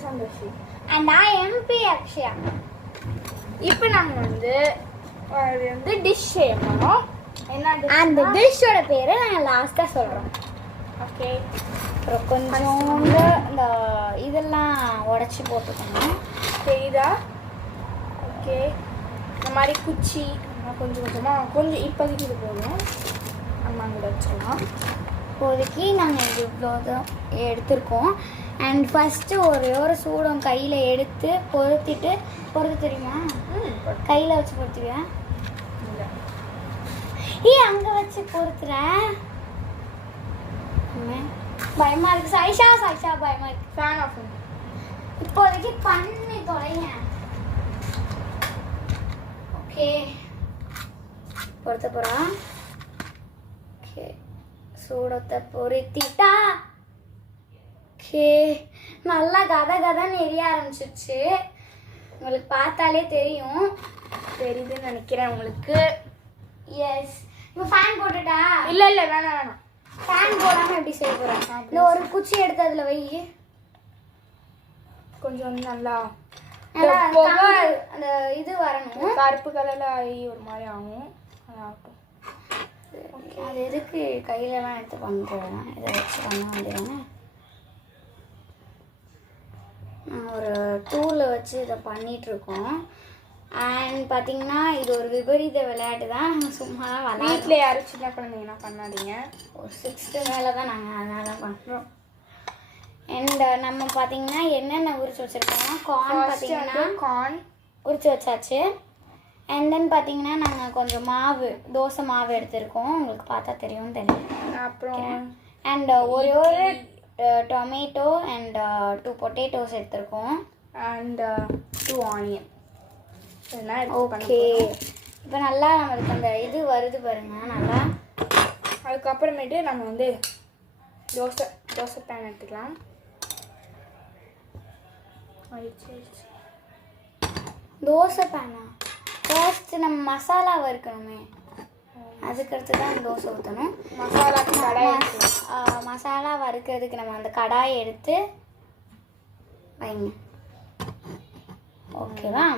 Sandoshi and I am P. Akshaya. இப்போ நாங்க வந்து டிஷ் செய்யணும். என்ன டிஷ்? அந்த டிஷ்ஷோட பேரை நாங்கள் லாஸ்ட்டாக சொல்கிறோம். ஓகே. அப்புறம் கொஞ்சோண்டு இந்த இதெல்லாம் உடச்சி போட்டுக்கணும். தெரியுதா? ஓகே. இந்த மாதிரி குச்சி கொஞ்சம் கொஞ்சம் இப்போதைக்கு இது போதும். நம்ம அங்கே வச்சுக்கலாம். இப்போதைக்கு நாங்கள் இது இவ்வளோ தான் எடுத்திருக்கோம். அண்ட் ஃபஸ்ட்டு ஒரு சூடம் கையில் எடுத்து பொறுத்து தெரியுமா? கையில் வச்சு பொறுத்துவியா? அங்கே வச்சு பொறுத்துறேன். பயமாக இருக்குது. சாய்ஷா பயமாக இருக்குது. ஃபேன் ஆஃப் இப்போதைக்கு பண்ணி தொலைங்க. ஓகே, பொறுத்த போகிறோம். ஓகே, சூடத்தை பொருத்திட்டா. ஓகே, நல்லா கதன்னு எரிய ஆரம்பிச்சிருச்சு. உங்களுக்கு பார்த்தாலே தெரியுதுன்னு நினைக்கிறேன் உங்களுக்கு. எஸ். இப்போ ஃபேன் போட்டுட்டா? இல்லை வேணாம். ஃபேன் போடாமல் எப்படி செய்ய போகிறேன்? இந்த ஒரு குச்சி எடுத்து அதில் வை. கொஞ்சம் நல்லா அந்த இது வரணும். கருப்பு கலரில் ஆகி ஒரு மாதிரி ஆகும். அது எதுக்கு கையிலலாம் எடுத்து பண்ணுறேன்? இதை வச்சு பண்ண வேண்டியதானே. நான் ஒரு டூலில் வச்சு இதை பண்ணிகிட்ருக்கோம். அண்ட் பார்த்தீங்கன்னா இது ஒரு விபரீத விளையாட்டு தான். நாங்கள் சும்மா தான் வீட்டில் யாரும் சின்ன குழந்தைங்கன்னா பண்ணாதீங்க. ஒரு 6th மேலே தான் நாங்கள் அதனால் பண்ணுறோம். அண்ட் நம்ம பார்த்தீங்கன்னா என்னென்ன உரிச்சு வச்சுருக்கோம்? கார்ன் பார்த்தீங்கன்னா கார்ன் உரிச்சு வச்சாச்சு. அண்ட் தென் பார்த்தீங்கன்னா நாங்கள் கொஞ்சம் தோசை மாவு எடுத்திருக்கோம். உங்களுக்கு பார்த்தா தெரியும்னு தெரியும். அப்புறம் அண்ட் ஒரு டொமேட்டோ அண்ட் 2 பொட்டேட்டோஸ் எடுத்திருக்கோம். And 2 onion. ஓகே, இப்போ நல்லா நம்மளுக்கு அந்த இது வருது பாருங்க நல்லா. அதுக்கப்புறமேட்டு நம்ம வந்து தோசை பேன் எடுத்துக்கலாம். தோசை பேனா? ஃபர்ஸ்ட் நம்ம மசாலா வறுக்கணுமே, அதுக்கடுத்து தான் தோசை ஊற்றணும். மசாலா வறுக்கிறதுக்கு நம்ம அந்த கடாயை எடுத்து வைங்க. ஓகேவா?